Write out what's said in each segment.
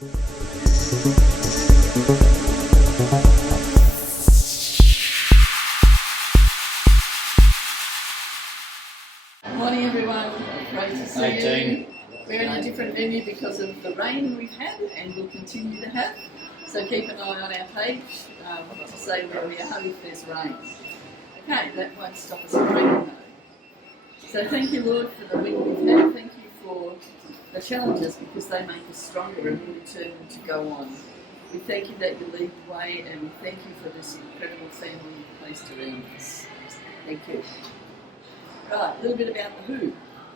Morning everyone, great to see you. We're in a different venue because of the rain we've had and will continue to have. So keep an eye on our page to say where we are if there's rain. Okay, that won't stop us from reading though. So thank you Lord for the week we've had. Thank you for the challenges because they make us stronger and we're determined to go on. We thank you that you lead the way and we thank you for this incredible family you've placed around us. Thank you. Right, a little bit about the Who.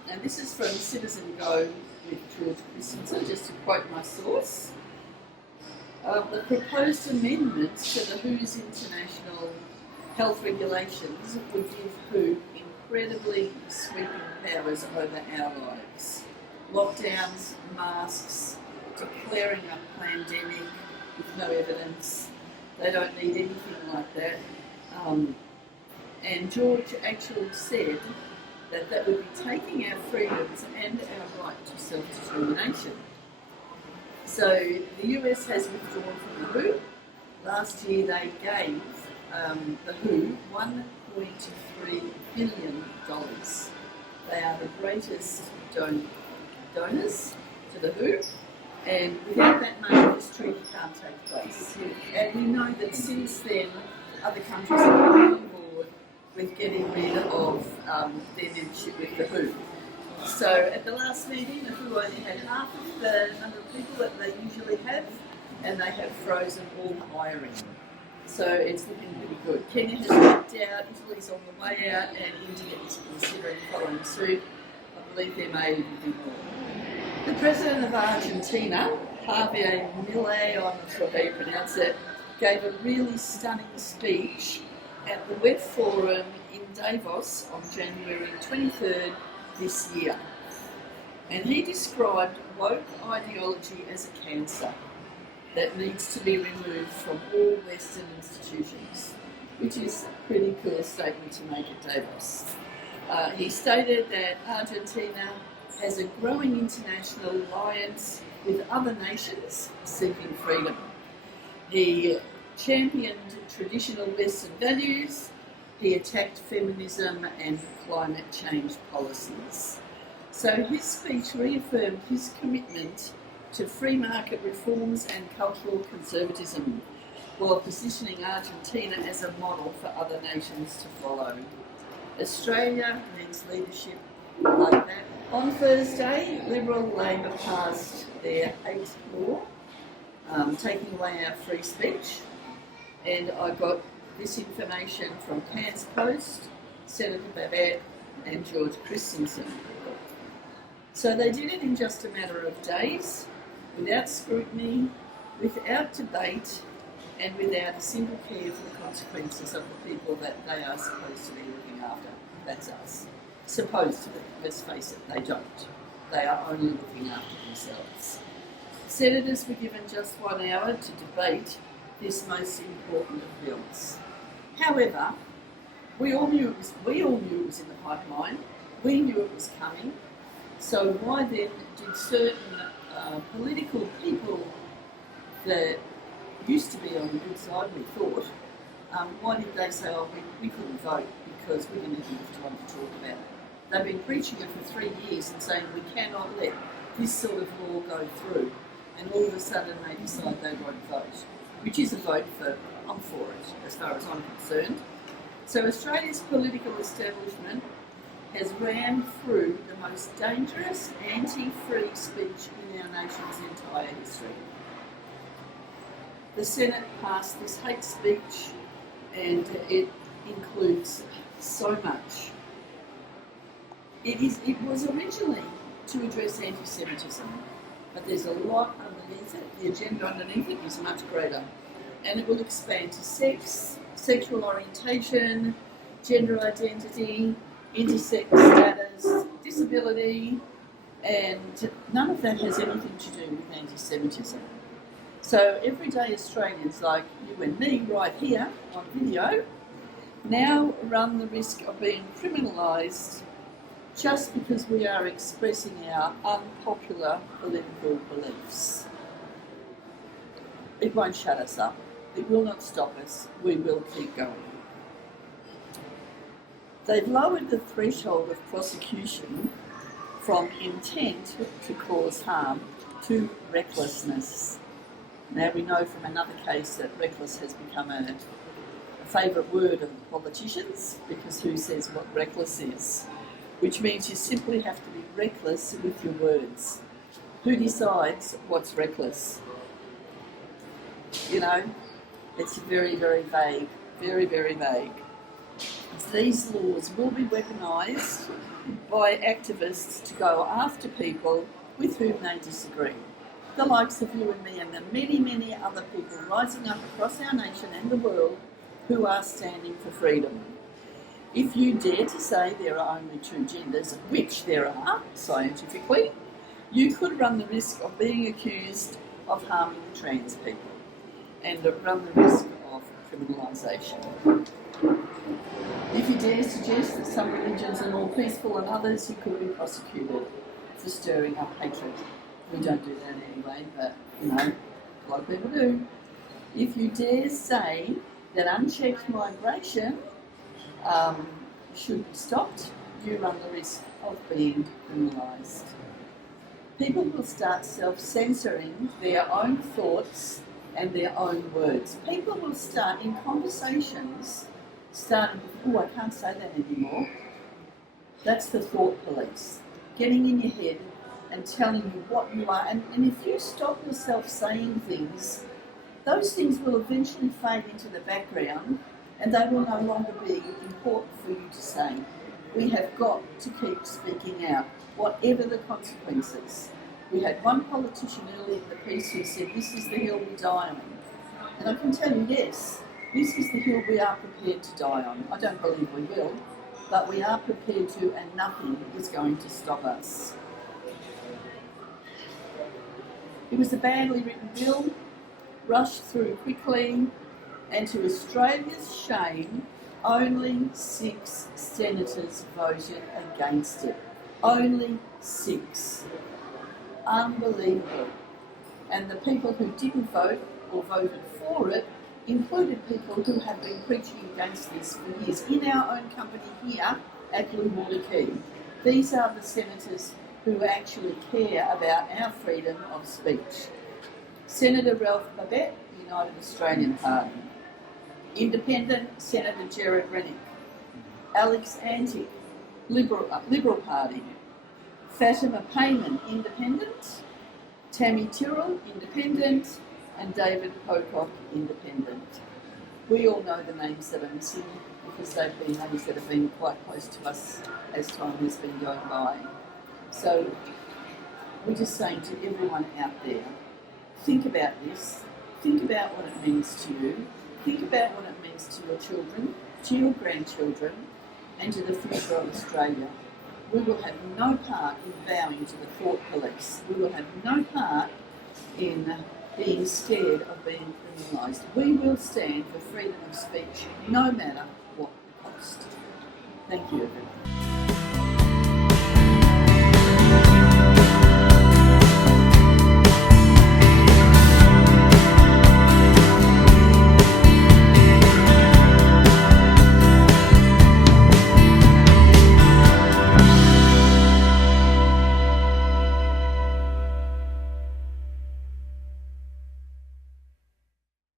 And this is from Citizen Go with George Christensen, just to quote my source. The proposed amendments to the WHO's international health regulations would give WHO incredibly sweeping powers over our lives. Lockdowns, masks, declaring a pandemic with no evidence. They don't need anything like that. And George actually said that would be taking our freedoms and our right to self-determination. So the US has withdrawn from the WHO. Last year they gave the WHO $1.3 billion. They are the greatest donors to the WHO, and without that money this treaty can't take place. And we know that since then other countries have come on board with getting rid of their membership with the WHO. So at the last meeting, the WHO only had half of the number of people that they usually have, and they have frozen all hiring. So it's looking pretty good. Kenya has backed out, Italy's on the way out, and India is considering following suit. I believe there may even be more. The President of Argentina, Javier Milei, I'm not sure how you pronounce it, gave a really stunning speech at the Web Forum in Davos on January 23rd this year. And he described woke ideology as a cancer that needs to be removed from all Western institutions, which is a pretty cool statement to make at Davos. He stated that Argentina has a growing international alliance with other nations seeking freedom. He championed traditional Western values. He attacked feminism and climate change policies. So his speech reaffirmed his commitment to free market reforms and cultural conservatism, while positioning Argentina as a model for other nations to follow. Australia needs leadership like that. On Thursday, Liberal Labor passed their 8th law, taking away our free speech, and I got this information from Cairns Post, Senator Babette and George Christensen. So they did it in just a matter of days, without scrutiny, without debate, and without a single care for the consequences of the people that they are supposed to be looking after. That's us. Supposed to be. Let's face it, they don't. They are only looking after themselves. Senators were given just 1 hour to debate this most important of bills. However, we all knew it was in the pipeline. We knew it was coming. So why then did certain political people that used to be on the good side, we thought, why did they say, oh, we couldn't vote because we didn't have enough time to talk about it? They've been preaching it for 3 years and saying we cannot let this sort of law go through, and all of a sudden they decide they won't vote, which is a vote for, I'm for it, as far as I'm concerned. So Australia's political establishment has rammed through the most dangerous anti-free speech in our nation's entire history. The Senate passed this hate speech, and it includes so much. It was originally to address anti-Semitism, but there's a lot underneath it. The agenda underneath it is much greater, and it will expand to sex, sexual orientation, gender identity, intersex status, disability, and none of that has anything to do with anti-Semitism. So everyday Australians like you and me right here on video now run the risk of being criminalised just because we are expressing our unpopular political beliefs. it won't shut us up. It will not stop us. We will keep going. They've lowered the threshold of prosecution from intent to cause harm to recklessness. Now we know from another case that reckless has become a favourite word of politicians, because who says what reckless is? Which means you simply have to be reckless with your words. Who decides what's reckless? You know, it's very, very vague, very, very vague. These laws will be weaponised by activists to go after people with whom they disagree. The likes of you and me and the many, many other people rising up across our nation and the world who are standing for freedom. If you dare to say there are only two genders, which there are scientifically, you could run the risk of being accused of harming trans people and run the risk of criminalisation. If you dare suggest that some religions are more peaceful than others, you could be prosecuted for stirring up hatred. We don't do that anyway, but, you know, a lot of people do. If you dare say that unchecked migration should be stopped, you run the risk of being criminalised. People will start self-censoring their own thoughts and their own words. People will start in conversations starting with, oh, I can't say that anymore. That's the thought police, getting in your head and telling you what you are. And if you stop yourself saying things, those things will eventually fade into the background and they will no longer be important for you to say. We have got to keep speaking out, whatever the consequences. We had one politician earlier in the piece who said, this is the hill we die on. And I can tell you, yes, this is the hill we are prepared to die on. I don't believe we will, but we are prepared to, and nothing is going to stop us. It was a badly written bill, rushed through quickly, and to Australia's shame, only 6 senators voted against it. Only 6. Unbelievable. And the people who didn't vote or voted for it included people who have been preaching against this for years in our own company here at Blue Water Key. These are the senators who actually care about our freedom of speech. Senator Ralph Babet, United Australian Party. Independent, Senator Gerard Rennick. Alex Antic, Liberal Party. Fatima Payman, Independent. Tammy Tyrrell, Independent. And David Pocock, Independent. We all know the names that are missing because they've been names that have been quite close to us as time has been going by. So we're just saying to everyone out there, think about this, think about what it means to you, think about what it means to your children, to your grandchildren, and to the future of Australia. We will have no part in bowing to the thought police. We will have no part in being scared of being criminalised. We will stand for freedom of speech no matter what the cost. Thank you, everyone.